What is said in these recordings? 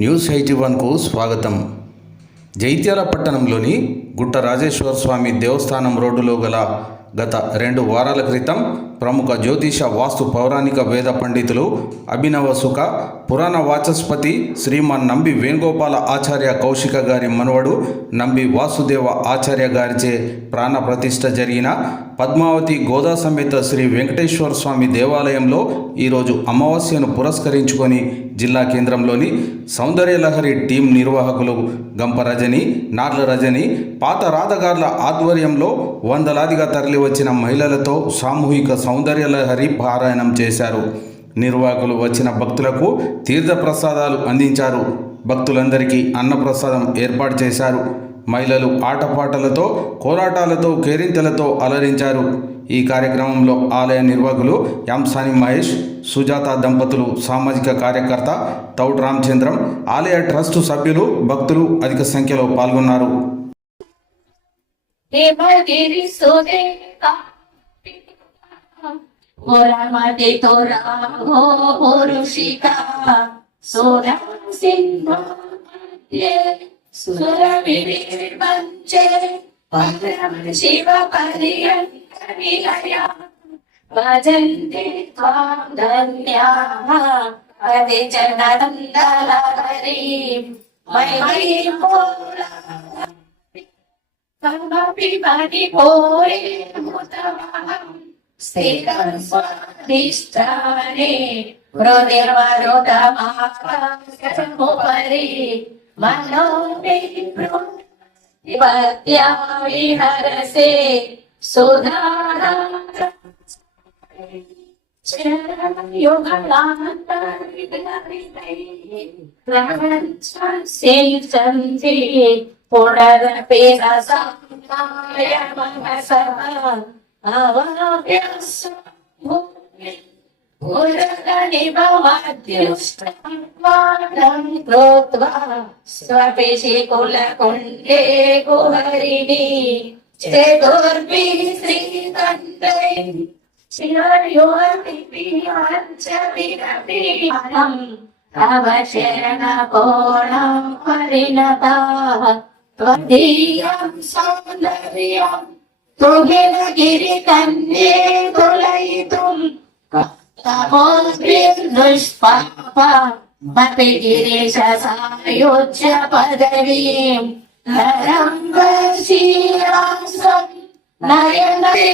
News eighty వన్కు స్వాగతం. జైత్యాల పట్టణంలోని గుట్ట రాజేశ్వర స్వామి దేవస్థానం రోడ్డులో గల గత రెండు వారాల క్రితం ప్రముఖ జ్యోతిష వాస్తు పౌరాణిక వేద పండితులు అభినవ సుఖ పురాణ వాచస్పతి శ్రీమాన్ నంబి వేణుగోపాల ఆచార్య కౌశిక గారి మనవడు నంబి వాసుదేవ ఆచార్య గారిచే ప్రాణ ప్రతిష్ఠ జరిగిన పద్మావతి గోదా సమేత శ్రీ వెంకటేశ్వర స్వామి దేవాలయంలో ఈరోజు అమావాస్యను పురస్కరించుకొని జిల్లా కేంద్రంలోని సౌందర్యలహరి టీం నిర్వాహకులు గంప రజని నార్ల రజని పాత రాధగార్ల ఆధ్వర్యంలో వందలాదిగా తరలివచ్చిన మహిళలతో సామూహిక సౌందర్యలహరి పారాయణం చేశారు. నిర్వాహకులు వచ్చిన భక్తులకు తీర్థప్రసాదాలు అందించారు. భక్తులందరికీ అన్నప్రసాదం ఏర్పాటు చేశారు. మహిళలు ఆటపాటలతో కోలాటాలతో కేరింతలతో అలరించారు. ఈ కార్యక్రమంలో ఆలయ నిర్వాహకులు యాంసాని మహేష్ సుజాత దంపతులు సామాజిక కార్యకర్త తౌట్ రామచంద్రం ఆలయ ట్రస్టు సభ్యులు భక్తులు అధిక సంఖ్యలో పాల్గొన్నారు. ওরা মাটি তোরা হো পুরুষিকা সোরা সিংহ সুরবির মঞ্চে শিব পরিয়া भजन्ति त्वां धन्याः प्रतिजनन्दलहरीं मयि परिपोरे हुतवाहम् పది జనందలహరి మై పూర్ణ కమపి పరిపోయే ముతమహం స్థిరం స్వాధిష్టానే హృదిర్వరుతమాపరి మనో भवाद्युष्टं कृत्वा स्वपिशिकुलकुण्डे कुहरिणी चतुर्भिः श्रीकण्डे शिवयोतिपियञ्चविरपिहरं तव शरणकोणं परिणताः त्वदीयं सौन्दर्यम् தொகிருகிரி கண்ணே தொலைதும். தமோஸ்பிர்துஷ்பாபா மபிகிரிஷசாயோஜ்ய பதவீம் நரம்பசீராசம் நயனேந்திரந்தா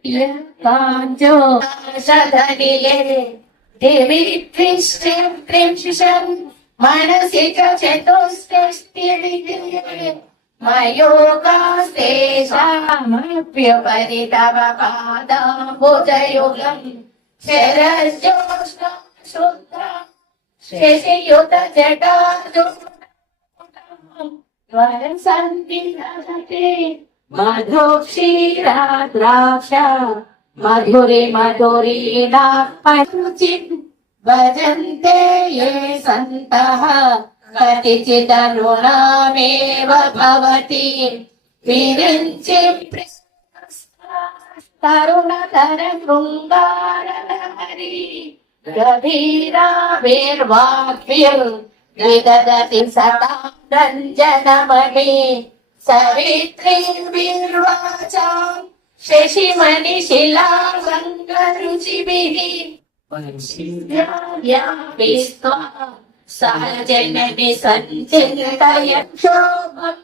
ஜடகாஞ்சோ சதனிலே नयनविस्वस्तसिजया काञ्चो सदनिले देवी त्रिष्ठिं त्रिंशं मनसि च चतुष्षष्टिविधे मयोगास्तेषामप्युपरि तव पादाम्बुजयुगम् शरज्योत्स्ना शुद्धा शशियुत जटा वरं सन्निधते मधु మధురి మధురీనా భజంతే సంత కతిచిదరుణామేవ విరించి తరుణతర శృంగారహరి గభీరావిర్వాక్యం విదదతి शशिमणिशिलावङ्गरुचिभिः वंशिव्याव्यापिस्त्वा सहजननि सञ्चिन्तयन् शोभम्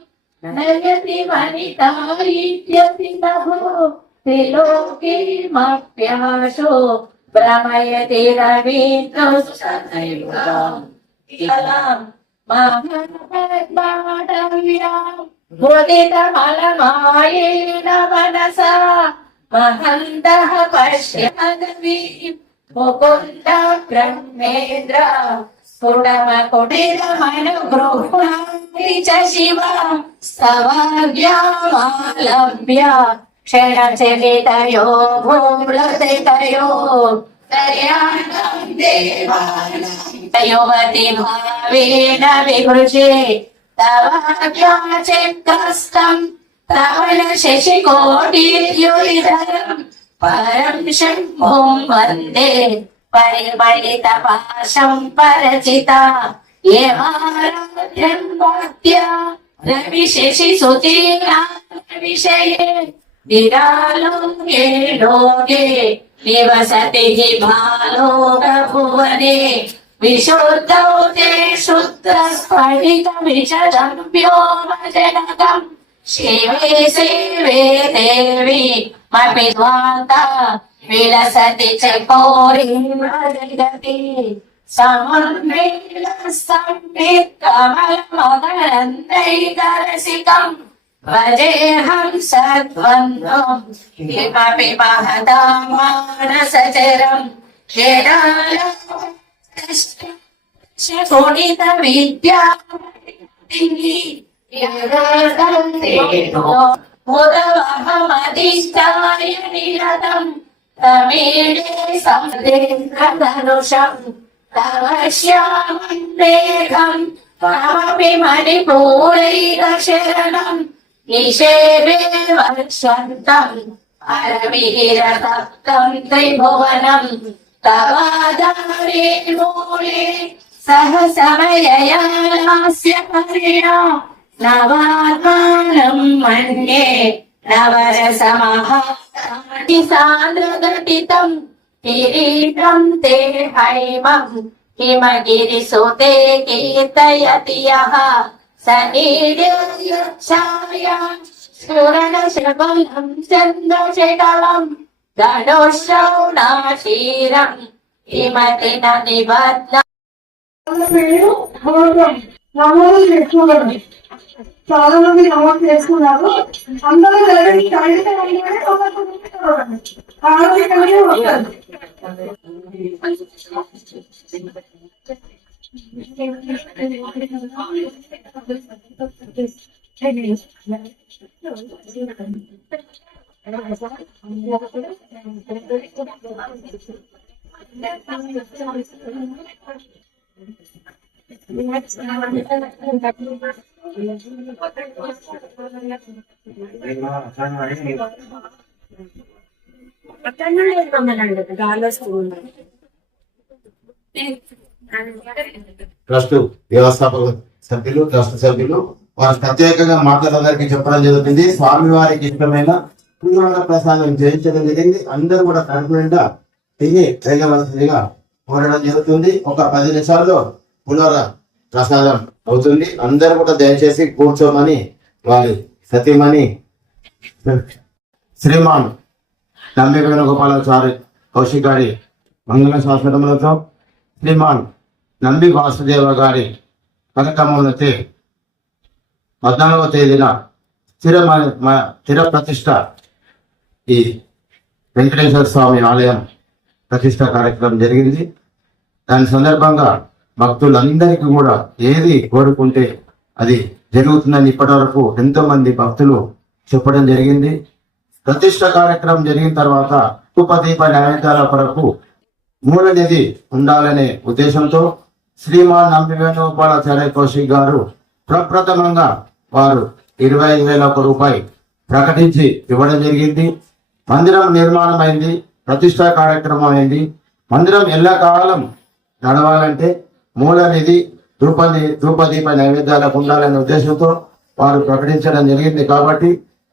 नयति वनिता इत्यपि नभो भ्रमयति रवीन्द्रसदैव कलाम् ముదిత ఫలమాయేన మనస మహంత పశ్యమీ ముకుంద బ్రహ్మేంద్ర. స్ఫుటమ కుటిరమను గృహాది చ శివ. సవర్గ్యామాలభ్య క్షణచలితయో భూమృతితయో దర్యాగం దేవానం తయోవతి భావేన విమృశే పరం శంభుం వందే పరిమళిత పాశం పరచిత. ఏమారాధ్యం భక్త్య రవి శశి విషయే. నిరాలోకే లోకే. నివసతి హి భాలోక భువనే విశుద్ధౌ తే శుద్ధ స్ఫటిక విశదం వ్యోమజనకం శివే సేవే దేవి మపి ద్వాత విలసతి చ కౌరి జగతి సమన్వేల సంవిత్ కమల ಸೋಡಿತ ವಿದ್ಯಾ ಮುದವಹಮಧಿಷ್ಠಾಯ ನಿರತಂ ತಮೇಡೆ ಸಂದೇಹಧನುಷಂ तव श्यामन्देहम् त्वमपि मणिपूरैरशरणम् निषेवे वर्षन्तम् परमिहिरतप्तम् त्रिभुवनम् మేఘం తమపి మణిపూరైక శరణం నిషేవే వర్షంతం అరవిహిరతప్తం త్రిభువనం తవాధారే మూలే సహ సమయయాస్య హరిణా నవాత్మానం మన్యే నవరసమహాని సాంద్రఘటితం కిరీటం తే హైమం హిమగిరిసుతే కీర్తయతి యః స నీర్యఛాయాం స్ఫురణశబలం చంద్రశేఖరం ధనుషౌనాశీరం హిమతి నిబద్ధ పేరు భోగం నమోదు చేసుకోగలరు చాలా మంది నమోదు చేసుకున్నారు అందరూ ఎవరి కాగితం ఉంటేనే ఒకరికి చూపించగలరు. ఆరోగ్యంగానే ట్రస్ట్ వ్యవస్థాపక సభ్యులు ట్రస్ట్ సభ్యులు వారు ప్రత్యేకంగా మాట్లాడడానికి చెప్పడం జరుగుతుంది. స్వామి వారికి ఇష్టమైన పులిహోర ప్రసాదం చేయించడం జరిగింది. అందరూ కూడా కడుపు నిండా తిని వేగవలసిందిగా కోరడం జరుగుతుంది. ఒక పది నిమిషాల్లో పులిహోర ప్రసాదం అవుతుంది. అందరూ కూడా దయచేసి కూర్చోమని వారి సతీమణి శ్రీమాన్ నంబి వేణుగోపాలాచారి కౌశిక్ గారి మంగళ శాస్త్రములతో శ్రీమాన్ నంబి వాసుదేవ గారి కార్యక్రమంలోతే పద్నాలుగవ తేదీన స్థిర స్థిర ప్రతిష్ట ఈ వెంకటేశ్వర స్వామి ఆలయం ప్రతిష్ట కార్యక్రమం జరిగింది. దాని సందర్భంగా భక్తులందరికీ కూడా ఏది కోరుకుంటే అది జరుగుతుందని ఇప్పటి వరకు ఎంతోమంది భక్తులు చెప్పడం జరిగింది. ప్రతిష్ట కార్యక్రమం జరిగిన తర్వాత ఉపదీప నైవేద్యాల కొరకు మూలనిధి ఉండాలనే ఉద్దేశంతో శ్రీమాన్ నంబి వేణుగోపాలాచార్య కౌశిక్ గారు ప్రప్రథమంగా వారు ఇరవై ఐదు వేల ఒక రూపాయి ప్రకటించి ఇవ్వడం జరిగింది. మందిరం నిర్మాణం అయింది ప్రతిష్టా కార్యక్రమం అయింది మందిరం ఎల్లకాలం నడవాలంటే మూల నిధి ధూపది ధూపదీప నైవేద్యాలకు ఉండాలనే ఉద్దేశంతో వారు ప్రకటించడం జరిగింది. కాబట్టి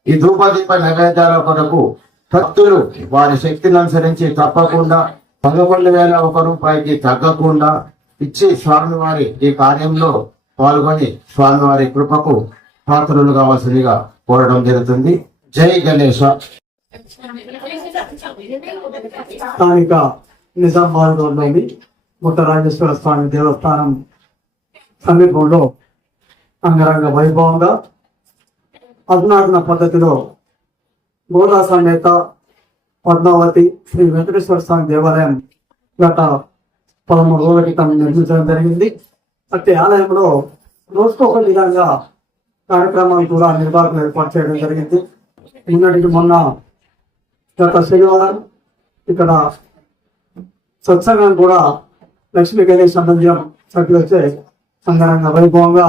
ఈ ధూపదీప నైవేద్యాల కొరకు భక్తులు వారి శక్తిని అనుసరించి తప్పకుండా పదకొండు వేల ఒక రూపాయికి తగ్గకుండా ఇచ్చి స్వామివారి ఈ కార్యంలో పాల్గొని స్వామివారి కృపకు పాత్రలు కావాల్సిందిగా కోరడం జరుగుతుంది. జై గణేశ. స్థానిక నిజామాబాద్ రోడ్లోని ముట్టరాజేశ్వర స్వామి దేవస్థానం సమీపంలో అంగరంగ వైభవంగా అధునాతన పద్ధతిలో గోదా సమేత పద్మావతి శ్రీ వెంకటేశ్వర స్వామి దేవాలయం గత పదమూడు రోజుల క్రితం నిర్మించడం జరిగింది. అట్టి ఆలయంలో రోజుకొక విధంగా కార్యక్రమాలు కూడా నిర్వాహకులు ఏర్పాటు చేయడం జరిగింది. నిన్నటికి మొన్న గత శనివారం ఇక్కడ సత్సంగం కూడా లక్ష్మీ గణేష్ సంబంధం వచ్చే సంఘంగా వైభవంగా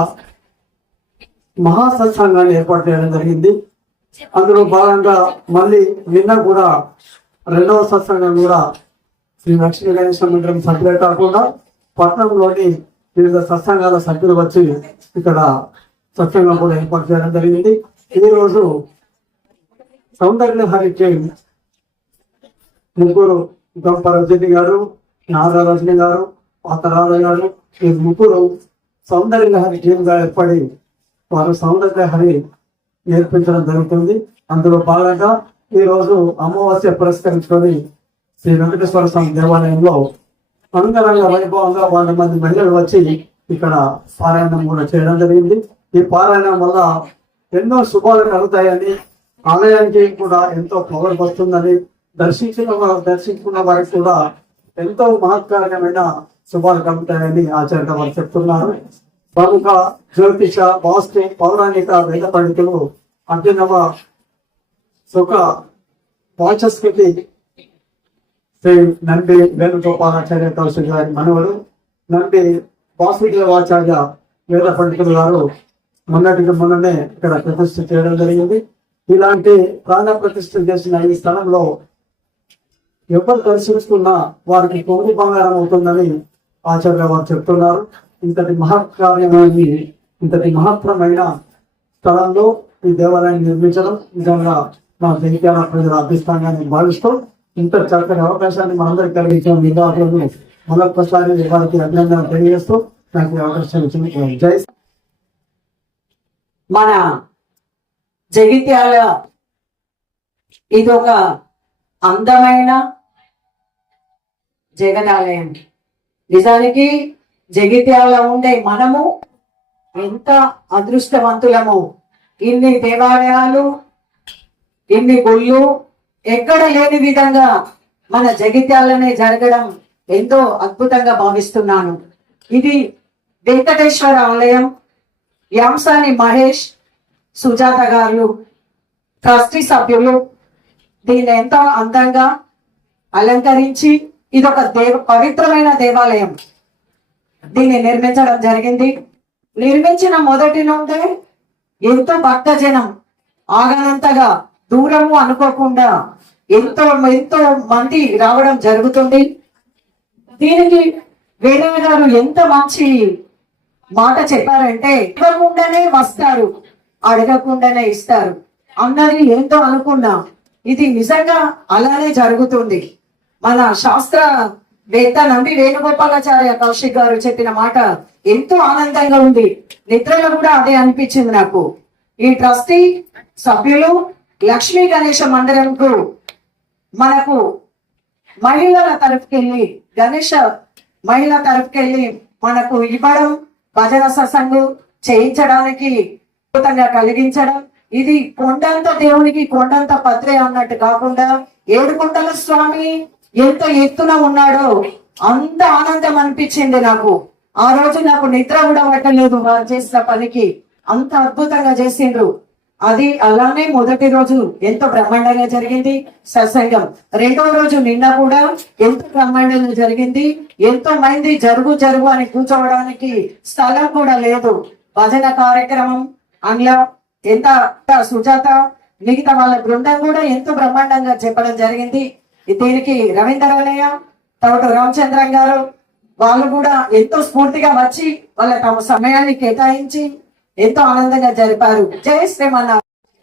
మహా సత్సంగాన్ని ఏర్పాటు చేయడం జరిగింది. అందులో భాగంగా మళ్ళీ నిన్న కూడా రెండవ సత్సంగం కూడా శ్రీ లక్ష్మీ గణేష్ మందిరం సభ్యులే కాకుండా పట్టణంలోని వివిధ సత్సంగాల సభ్యులు వచ్చి ఇక్కడ సత్సంగం కూడా ఏర్పాటు చేయడం జరిగింది. ఈ రోజు సౌందర్య హరికి ముగ్గురు గొప్ప రజని గారు నారా రజని గారు పాతరాజ గారు ఈ ముగ్గురు సౌందర్య లహరి ఏర్పడి వారు సౌందర్యహరి నేర్పించడం జరుగుతుంది. అందులో భాగంగా ఈరోజు అమావాస్య పురస్కరించుకొని శ్రీ వెంకటేశ్వర స్వామి దేవాలయంలో అనుగరంగ వైభవంగా వంద మంది మహిళలు వచ్చి ఇక్కడ పారాయణం కూడా చేయడం జరిగింది. ఈ పారాయణం వల్ల ఎన్నో శుభాలు కలుగుతాయని ఆలయానికి కూడా ఎంతో పవర్ వస్తుందని దర్శించిన దర్శించుకున్న వారికి కూడా ఎంతో మహత్కార్యమైన శుభాలు కలుగుతాయని ఆచార్య వారు చెప్తున్నారు. ప్రముఖ జ్యోతిష వాస్తు పౌరాణిక వేద పండితులు అర్జునవ సుఖ వాచస్పతి శ్రీ నంబి వేణుగోపాలాచార్య కౌశల్ గారి మనవడు నంబి వాసుదేవాచార్య వేద పండితులు గారు మొన్నటికి మొన్ననే ఇక్కడ ప్రతిష్ఠ చేయడం జరిగింది. ఇలాంటి ప్రాణ ప్రతిష్ఠ చేసిన ఈ స్థలంలో ఎవరు దర్శిస్తున్నా వారికి కొంగు బంగారం అవుతుందని ఆచార్య వారు చెప్తున్నారు. ఇంతటి మహత్కార్యమైన ఇంతటి మహత్తరమైన స్థలంలో ఈ దేవాలయాన్ని నిర్మించడం నిజంగా మా జగిత్యాల ప్రజల అభిష్టాంగా నేను భావిస్తూ ఇంత చక్కటి అవకాశాన్ని మనందరికి కలిగించిన నిర్వాహకులను మరొకసారి వారికి అభినందన తెలియజేస్తూ నాకు అవకాశం ఇచ్చిన జై మన జగిత్యాల ఇది ఒక అందమైన జగదాలయం. నిజానికి జగిత్యాల ఉండే మనము ఎంత అదృష్టవంతులము. ఇన్ని దేవాలయాలు ఇన్ని గుళ్ళు ఎక్కడ లేని విధంగా మన జగిత్యాలనే జరగడం ఎంతో అద్భుతంగా భావిస్తున్నాను. ఇది వెంకటేశ్వర ఆలయం యాంసాని మహేష్ సుజాత గారు ట్రస్టీ సభ్యులు దీన్ని ఎంతో అందంగా అలంకరించి ఇది ఒక దేవ పవిత్రమైన దేవాలయం. దీన్ని నిర్మించడం జరిగింది. నిర్మించిన మొదటి నుండే ఎంతో భక్తజనం ఆగనంతగా దూరము అనుకోకుండా ఎంతో ఎంతో మంది రావడం జరుగుతుంది. దీనికి వేరే గారు ఎంత మంచి మాట చెప్పారంటే ఇవ్వకుండానే వస్తారు అడగకుండానే ఇస్తారు అన్నది ఏంటో అనుకున్నా. ఇది నిజంగా అలానే జరుగుతుంది. మన శాస్త్ర వేత్త నంబి వేణుగోపాలాచార్య కౌశిక్ గారు చెప్పిన మాట ఎంతో ఆనందంగా ఉంది. నిద్రలో కూడా అదే అనిపించింది నాకు. ఈ ట్రస్టీ సభ్యులు లక్ష్మీ గణేష మందిరంకు మనకు మహిళల తరఫుకెళ్ళి గణేష మహిళ తరఫుకెళ్ళి మనకు ఇవ్వడం భజన సత్సంగు చేయించడానికి అద్భుతంగా కలిగించడం ఇది కొండంత దేవునికి కొండంత పత్రే అన్నట్టు కాకుండా ఏడుకొండల స్వామి ఎంత ఎత్తున ఉన్నాడో అంత ఆనందం అనిపించింది నాకు. ఆ రోజు నాకు నిద్ర కూడా పట్టలేదు వారు చేసిన పనికి. అంత అద్భుతంగా చేసిండ్రు. అది అలానే మొదటి రోజు ఎంతో బ్రహ్మాండంగా జరిగింది. సత్సంగం. రెండో రోజు నిన్న కూడా ఎంతో బ్రహ్మాండంగా జరిగింది. ఎంతో మంది జరుగు జరుగు అని కూర్చోవడానికి స్థలం కూడా లేదు. భజన కార్యక్రమం అందులో ఎంత సుజాత మిగతా వాళ్ళ బృందం కూడా ఎంతో బ్రహ్మాండంగా చెప్పడం జరిగింది. దీనికి రవీందర్ అన్నయ్య తర్వాత రామచంద్రం గారు వాళ్ళు కూడా ఎంతో స్ఫూర్తిగా వచ్చి వాళ్ళ తమ సమయాన్ని కేటాయించి ఎంతో ఆనందంగా జరిపారు. జయ శ్రీమన్న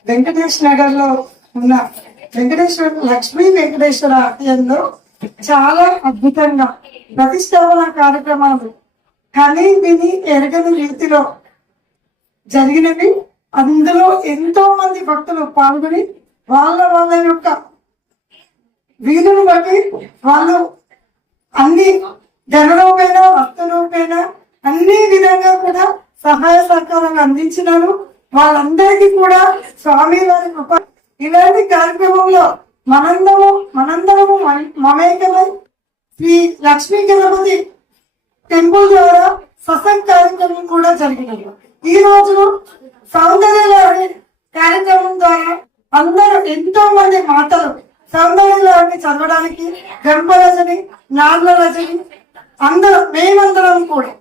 వెంకటేష్ నగర్లో ఉన్న వెంకటేశ్వర లక్ష్మీ వెంకటేశ్వర ఆలయంలో చాలా అద్భుతంగా ప్రతిష్టాపన కార్యక్రమాలు కని విని ఎరగని రీతిలో జరిగినవి. అందులో ఎంతో మంది భక్తులు పాల్గొని వాళ్ళ వాళ్ళ యొక్క వీధులు బట్టి వాళ్ళు అన్ని ధనరూపైన వస్తురూపైన అన్ని విధంగా కూడా సహాయ సహకారాలు అందించినారు. వాళ్ళందరికీ కూడా స్వామి వారి కృప. ఇలాంటి కార్యక్రమంలో మనందరము మనందరము మమేకమై శ్రీ లక్ష్మీ గణపతి టెంపుల్ ద్వారా సత్సంగ్ కార్యక్రమం కూడా జరిగినది. ఈ రోజు సౌందర్య కార్యక్రమం ద్వారా అందరూ ఎంతో మంది మాటలు సౌందర్యాన్ని చదవడానికి గర్భరజని రజని నార్ల రజని అందరం మేమందరం కూడా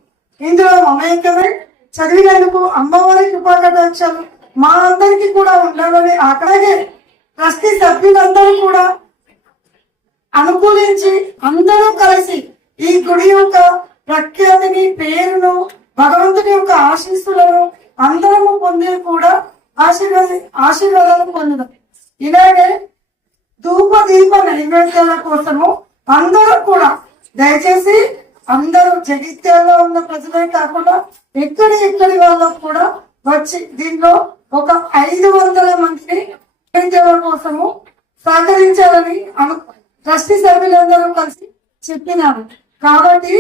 ఇందులో మమేకమై చదివినందుకు అమ్మవారి కృపాకటాక్షాలు మా అందరికీ కూడా ఉండాలని అక్కడే ట్రస్టీ సభ్యులందరూ కూడా అనుకూలించి అందరూ కలిసి ఈ గుడి యొక్క ప్రఖ్యాతిని పేరును భగవంతుని యొక్క ఆశీస్సులను అందరము పొంది కూడా ఆశీర్వాద ఆశీర్వాదాలు పొందుదాం. ఇలాగే ధూప దీప నైవేద్యాల కోసము అందరూ కూడా దయచేసి అందరూ జగిత్యాల్లో ఉన్న ప్రజలే కాకుండా ఎక్కడి ఎక్కడి వాళ్ళకు కూడా వచ్చి దీనిలో ఒక ఐదు వందల మందిని నైవేద్యాల కోసము సహకరించాలని అను ట్రస్టీ సభ్యులందరూ కలిసి చెప్పినారు. కాబట్టి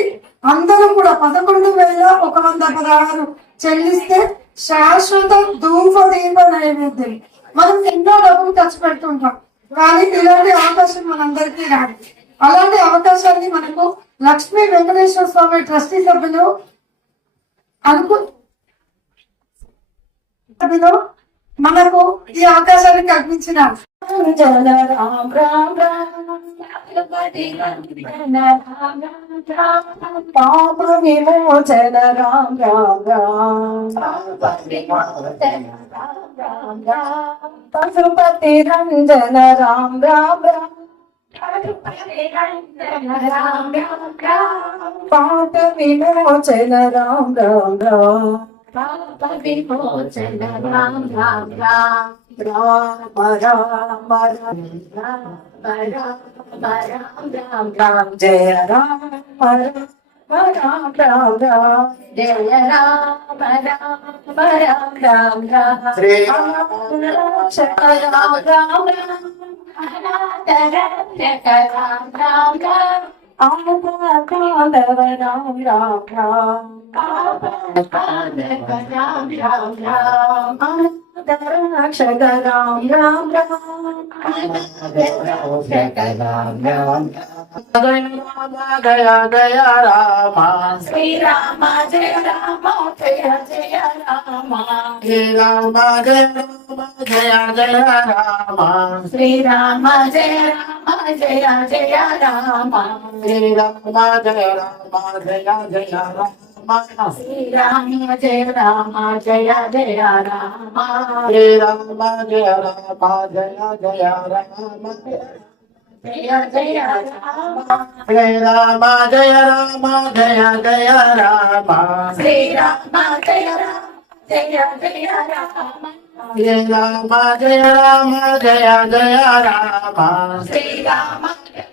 అందరూ కూడా పదకొండు వేల ఒక వంద పదహారు చెల్లిస్తే శాశ్వత ధూప దీప నైవేద్యం. మనం ఎన్నో డబ్బులు ఖర్చు పెడుతుంటాం. కానీ ఇలాంటి అవకాశం మనందరికీ రాదు. అలాంటి అవకాశాన్ని మనకు లక్ష్మీ వెంకటేశ్వర స్వామి ట్రస్టీ సభ్యులు అనుకు సభ్యులు మనకు ఈ అవకాశాన్ని కల్పించినారు. పాప విమోచన రామ రామ రామ పశుపతి రంజన రామ రామ రామ పాప విమోచన రామ రామ రామ్ పాప విమోచన రామ రామ రామ రామ రామ రామ రామ राम राम राम जय राम राम राम राम जय Ram Ram Ram Ram Ram Shri Ram Ram Ram Ram Ram Ram Ram Ram Ram Ram Shaka Ram Ram Ram Shaka Ram Ram Jaya Jaya Rama Sri Rama Jaya Rama Jaya Jaya Rama Sri Rama Jaya Rama Jaya Jaya Rama Sri Rama Jaya Rama Jaya Jaya Rama Sri Rama Jaya Rama Jaya Jaya Rama Jai Rama Jai Rama Jai Rama Jai Rama Jai Rama Jai Rama Jai Rama Jai Rama Jai Rama Jai Rama Jai Rama Jai Rama Jai Rama Jai Rama Jai Rama Jai Rama Jai Rama Jai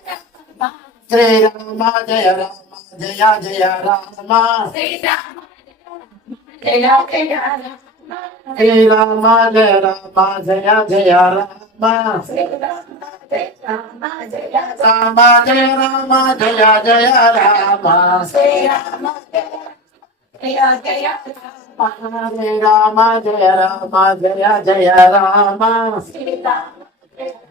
Srirama Jaya Rama Jaya Jaya Rama Srirama Jaya Jaya Rama Srirama Jaya Rama Jaya Jaya Rama Srirama Jaya Rama Jaya Rama Jaya Rama Jaya Jaya Rama Srirama Jaya Jaya Jaya Rama Srirama Jaya Rama Jaya Jaya Rama Srirama Jaya Rama Jaya Jaya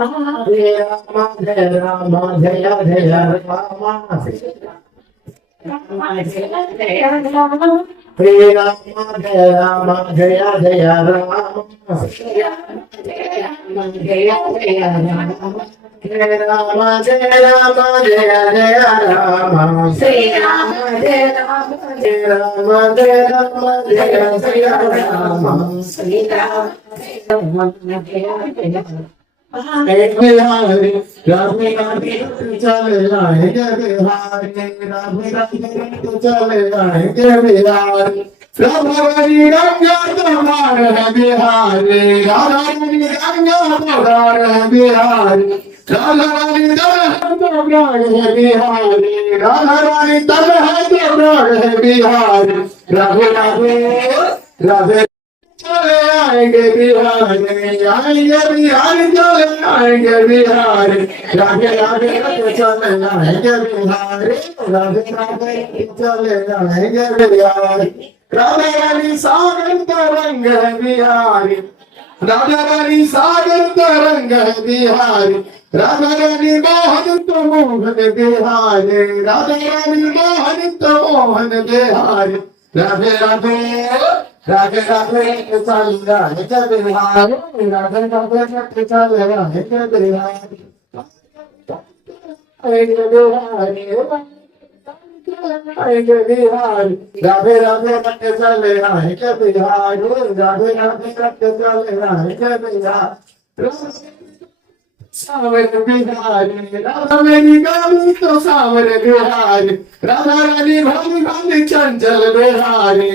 Srirama Jaya Rama Jaya Jaya Rama Rama Jaya Jaya Rama Srirama Jaya Rama Jaya Jaya Rama Jaya Rama Jaya Jaya Rama Shri Rama Jaya Rama Jaya Jaya Rama Srirama Jaya Rama Jaya Rama Jaya Rama Jaya Jaya Rama Every holiday, love me, love me, to tell it Every holiday, love me, love to tell it Every holiday. Ramavani Ranga Tadar Bihari Ramavani Ranga Tadar Bihari Ramavani चले आएँगे बिहारी आएँगे बिहार चले आएँगे बिहार राधे राधे राधे चले आएँगे बिहार राधे राधे चले आएँगे बिहारी राधा रानी सागर तरंग है बिहारी राधा रानी सागर तरंग है बिहारी राधा रानी मोहन तो मोहन बिहारी राधा रानी मोहन तो मोहन बिहारी राधे राधे राधे राधे कृष्णा लीला है बिहार राधे राधे कृष्णा लीला है राधे राधे कृष्णा लीला है राधे राधे कृष्णा लीला है सावर बिहारी राधा मेरी गाली तो सावर बिहारी राधा रानी भाभी भाभी चंचल बिहारी।